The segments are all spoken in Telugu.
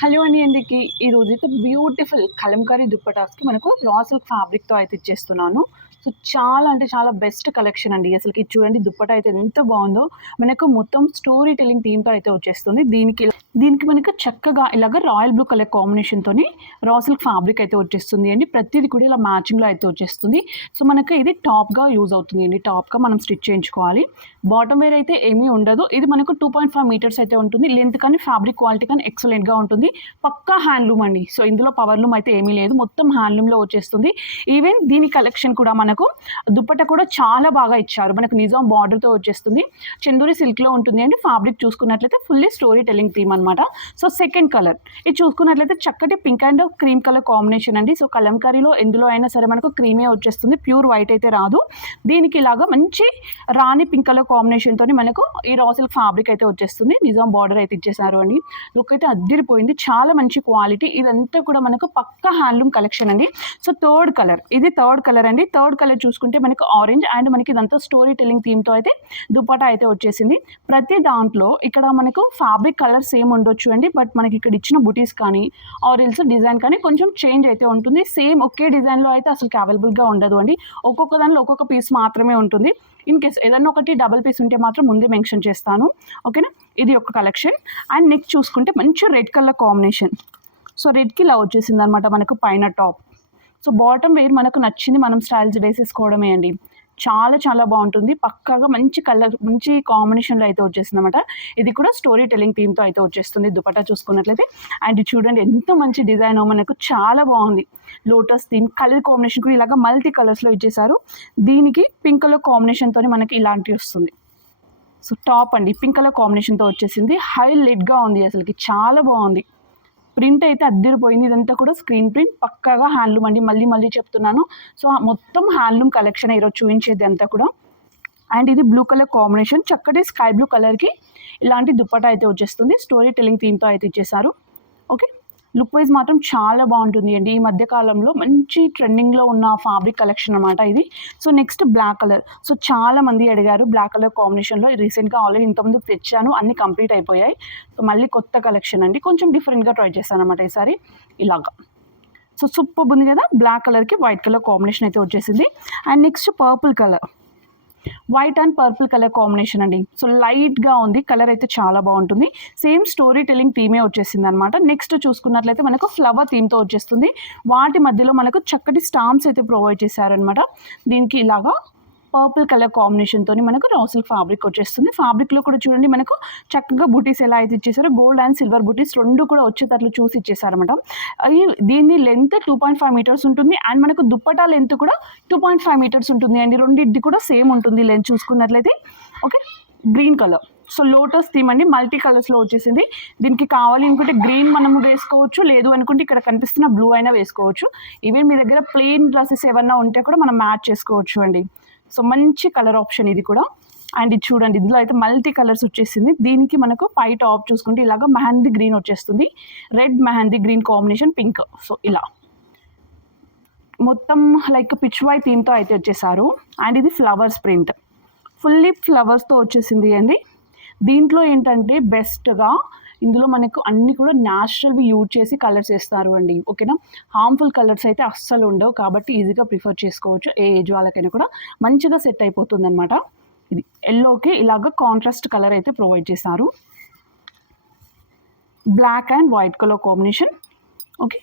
హలో అండి అందరికీ. ఈరోజైతే బ్యూటిఫుల్ కలంకారీ దుప్పటాస్‌కి మనకు రా సిల్క్ ఫ్యాబ్రిక్‌తో అయితే ఇచ్చేస్తున్నాను. సో, చాలా అంటే చాలా బెస్ట్ కలెక్షన్ అండి. అసలకి ఇది చూడండి దుప్పటా అయితే ఎంత బావుందో. మనకు మొత్తం స్టోరీ టెల్లింగ్ థీమ్‌తో అయితే వచ్చేస్తుంది. దీనికి మనకు చక్కగా ఇలాగ royal blue colour కాంబినేషన్‌తోని raw silk fabric అయితే వచ్చేస్తుంది అండి. ప్రతీది కూడా ఇలా మ్యాచింగ్‌లో అయితే వచ్చేస్తుంది. సో, మనకు ఇది టాప్‌గా యూజ్ అవుతుంది అండి. టాప్‌గా మనం స్టిచ్ చేయించుకోవాలి. బాటమ్ వేర్ అయితే ఏమీ ఉండదు. ఇది మనకు 2.5 మీటర్స్ అయితే ఉంటుంది. లెంత్ కానీ ఫ్యాబ్రిక్ క్వాలిటీ కానీ ఎక్సలెంట్‌గా ఉంటుంది. పక్కా హ్యాండ్లూమ్ అండి. సో, ఇందులో పవర్లూమ్ అయితే ఏమీ లేదు. మొత్తం హ్యాండ్లూమ్‌లో వచ్చేస్తుంది. ఈవెన్ దీని కలెక్షన్ కూడా మనకు దుప్పట్ట కూడా చాలా బాగా ఇచ్చారు. మనకు నిజాం బార్డర్‌తో వచ్చేస్తుంది. చందూరి సిల్క్‌లో ఉంటుంది అండి. ఫ్యాబ్రిక్ చూసుకున్నట్లయితే ఫుల్లీ స్టోరీ టెల్లింగ్ థీమ్ అనమాట. సో, సెకండ్ కలర్ ఇది చూసుకున్నట్లయితే చక్కటి pink and cream colour combination అండి. సో, కలంకారీలో ఎందులో అయినా సరే మనకు క్రీమే వచ్చేస్తుంది. ప్యూర్ వైట్ అయితే రాదు. దీనికి ఇలాగా మంచి రాణి పింక్ కలర్ కాంబినేషన్‌తోని మనకు ఈ రా సిల్క్ ఫ్యాబ్రిక్ అయితే వచ్చేస్తుంది. నిజాం బార్డర్ అయితే ఇచ్చేసారు అండి. లుక్ అయితే అద్దిరిపోయింది. చాలా మంచి క్వాలిటీ. ఇదంతా కూడా మనకు పక్కా హ్యాండ్లూమ్ కలెక్షన్ అండి. సో, థర్డ్ కలర్ ఇది థర్డ్ కలర్ అండి. థర్డ్ కలర్ చూసుకుంటే మనకు ఆరెంజ్ అండ్ మనకి ఇదంతా స్టోరీ టెల్లింగ్ థీమ్‌తో అయితే దుపట్టా అయితే వచ్చేసింది. ప్రతి దాంట్లో ఇక్కడ మనకు ఫ్యాబ్రిక్ కలర్ సేమ్ ఉండొచ్చు అండి. బట్ మనకి ఇక్కడ ఇచ్చిన బుటీస్ కానీ ఆరెల్స్ డిజైన్ కానీ కొంచెం చేంజ్ అయితే ఉంటుంది. సేమ్ ఒకే డిజైన్‌లో అయితే అసలు అవైలబుల్‌గా ఉండదు అండి. ఒక్కొక్క దానిలో ఒక్కొక్క పీస్ మాత్రమే ఉంటుంది. ఇన్ కేస్ ఏదన్నా ఒకటి డబుల్ పీస్ ఉంటే మాత్రం ముందే మెన్షన్ చేస్తాను. ఓకేనా. ఇది ఒక కలెక్షన్. అండ్ నెక్స్ట్ చూసుకుంటే మంచి రెడ్ కలర్ కాంబినేషన్. సో, రెడ్‌కి ఇలా వచ్చేసిందనమాట మనకు పైన టాప్. సో, బాటమ్ వేర్ మనకు నచ్చింది మనం స్టైల్స్ వేసేసుకోవడమే అండి. చాలా చాలా బావుంటుంది. పక్కాగా మంచి కలర్ మంచి కాంబినేషన్‌లో అయితే వచ్చేసిందనమాట. ఇది కూడా స్టోరీ టెల్లింగ్ థీమ్‌తో అయితే వచ్చేస్తుంది దుపట్టా చూసుకున్నట్లయితే. అండ్ చూడండి ఎంత మంచి డిజైనో మనకు చాలా బావుంది. లోటస్ థీమ్ కలర్ కాంబినేషన్ కూడా ఇలాగ మల్టీ కలర్స్‌లో ఇచ్చేసారు. దీనికి పింక్ కలర్ కాంబినేషన్‌తోని మనకి ఇలాంటివి వస్తుంది. సో, టాప్ అండి పింక్ కలర్ కాంబినేషన్‌తో వచ్చేసింది. హైలైట్‌గా ఉంది అసలకి చాలా బావుంది. ప్రింట్ అయితే అద్దిరిపోయింది. ఇదంతా కూడా స్క్రీన్ ప్రింట్ పక్కాగా హ్యాండ్లూమ్ అండి. మళ్ళీ చెప్తున్నాను. సో, మొత్తం హ్యాండ్లూమ్ కలెక్షన్ ఈరోజు చూయించేది అంతా కూడా. అండ్ ఇది బ్లూ కలర్ కాంబినేషన్ చక్కటి స్కై బ్లూ కలర్‌కి ఇలాంటి దుపట్టా అయితే వచ్చేస్తుంది. స్టోరీ టెల్లింగ్ థీమ్‌తో అయితే ఇచ్చేసారు. ఓకే. లుక్ వైజ్ మాత్రం చాలా బాగుంటుంది అండి. ఈ మధ్య కాలంలో మంచి ట్రెండింగ్‌లో ఉన్న ఫ్యాబ్రిక్ కలెక్షన్ అనమాట ఇది. So, next black colour. So, చాలా మంది అడిగారు బ్లాక్ కలర్ కాంబినేషన్‌లో రీసెంట్‌గా ఆల్రెడీ ఇంతకుముందు తెచ్చాను. అన్నీ కంప్లీట్ అయిపోయాయి. సో, మళ్ళీ కొత్త కలెక్షన్ అండి. కొంచెం డిఫరెంట్‌గా ట్రై చేశాననమాట ఈసారి ఇలాగా. సో, సూపర్బ్ ఉంది కదా! బ్లాక్ కలర్‌కి వైట్ కలర్ కాంబినేషన్ అయితే వచ్చేసింది. And next purple colour. White and purple colour combination అండి. సో, లైట్‌గా ఉంది. కలర్ అయితే చాలా బాగుంటుంది. సేమ్ స్టోరీ టెల్లింగ్ థీమే వచ్చేసిందనమాట. నెక్స్ట్ చూసుకున్నట్లయితే మనకు ఫ్లవర్ థీమ్‌తో వచ్చేస్తుంది. వాటి మధ్యలో మనకు చక్కటి స్టాంప్స్ అయితే ప్రొవైడ్ చేశారనమాట. దీనికి ఇలాగా పర్పుల్ కలర్ కాంబినేషన్‌తోని మనకు రా సిల్క్ ఫ్యాబ్రిక్ వచ్చేస్తుంది. ఫ్యాబ్రిక్‌లో కూడా చూడండి మనకు చక్కగా బుటీస్ ఎలా అయితే ఇచ్చేసారో గోల్డ్ అండ్ సిల్వర్ బుటీస్ 2 కూడా వచ్చేటట్లు చూసి ఇచ్చేసారనమాట. దీని లెంత్ 2.5 మీటర్స్ ఉంటుంది. అండ్ మనకు దుప్పటా లెంత్ కూడా 2.5 మీటర్స్ ఉంటుంది అండి. రెండిటిది కూడా సేమ్ ఉంటుంది లెంత్ చూసుకున్నట్లయితే. Okay. Green colour. So, lotus theme అండి. మల్టీ కలర్స్‌లో వచ్చేసింది. దీనికి కావాలి అనుకుంటే గ్రీన్ మనము వేసుకోవచ్చు. లేదు అనుకుంటే ఇక్కడ కనిపిస్తున్న బ్లూ అయినా వేసుకోవచ్చు. ఈవెన్ మీ దగ్గర ప్లెయిన్ డ్రెసెస్ ఏమన్నా ఉంటే కూడా మనం మ్యాచ్ చేసుకోవచ్చు అండి. సో, మంచి కలర్ ఆప్షన్ ఇది కూడా. అండ్ ఇది చూడండి ఇందులో అయితే మల్టీ కలర్స్ వచ్చేసింది. దీనికి మనకు పై టాప్ చూసుకుంటే ఇలాగ మెహందీ గ్రీన్ వచ్చేస్తుంది. Red mehndi green combination pink. So, ఇలా మొత్తం లైక్ పిచ్ వై థీమ్‌తో అయితే వచ్చేసారు. అండ్ ఇది ఫ్లవర్స్ ప్రింట్. ఫుల్లీ ఫ్లవర్స్‌తో వచ్చేసింది అండి. దీంట్లో ఏంటంటే బెస్ట్‌గా ఇందులో మనకు అన్నీ కూడా న్యాచురల్‌వి యూజ్ చేసి కలర్స్ ఏస్తారు అండి. ఓకేనా. హార్మ్‌ఫుల్ కలర్స్ అయితే అస్సలు ఉండవు. కాబట్టి ఈజీగా ప్రిఫర్ చేసుకోవచ్చు. ఏ ఏజ్ వాళ్ళకైనా కూడా మంచిగా సెట్ అయిపోతుందనమాట. ఇది యెల్లోకి ఇలాగ కాంట్రాస్ట్ కలర్ అయితే ప్రొవైడ్ చేశారు. Black and white colour combination. Okay.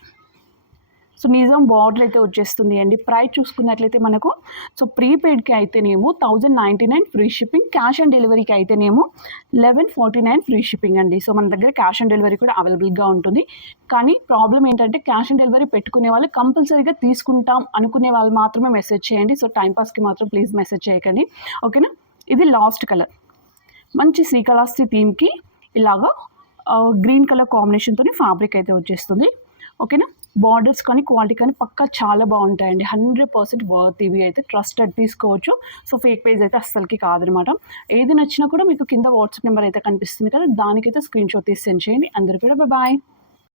So, Nizam border అయితే వచ్చేస్తుంది అండి. ప్రైస్ చూసుకున్నట్లయితే మనకు సో, ప్రీపెయిడ్‌కి అయితేనేమో 1099 ఫ్రీ షిప్పింగ్. క్యాష్ ఆన్ డెలివరీకి అయితేనేమో 1149 ఫ్రీ షిప్పింగ్ అండి. సో, మన దగ్గర క్యాష్ ఆన్ డెలివరీ కూడా అవైలబుల్‌గా ఉంటుంది. కానీ ప్రాబ్లమ్ ఏంటంటే క్యాష్ ఆన్ డెలివరీ పెట్టుకునే వాళ్ళు కంపల్సరీగా తీసుకుంటాం అనుకునే వాళ్ళు మాత్రమే మెసేజ్ చేయండి. సో, టైమ్ పాస్‌కి మాత్రం ప్లీజ్ మెసేజ్ చేయకండి. ఓకేనా. ఇది లాస్ట్ కలర్. మంచి శ్రీకాళహస్తి థీమ్‌కి ఇలాగా గ్రీన్ కలర్ కాంబినేషన్‌తోని ఫ్యాబ్రిక్ అయితే వచ్చేస్తుంది. ఓకేనా. బార్డర్స్ కానీ క్వాలిటీ కానీ పక్కా చాలా బాగుంటాయండి. 100% వర్త్ ఇవి అయితే ట్రస్టెడ్ తీసుకోవచ్చు. సో, ఫేక్ పేజ్ అయితే అస్సలకి కాదనమాట. ఏది నచ్చినా కూడా మీకు కింద వాట్సాప్ నెంబర్ అయితే కనిపిస్తుంది కదా! దానికైతే స్క్రీన్‌షాట్ తీసి సెండ్ చేయండి. అందరికీ కూడా బాయ్.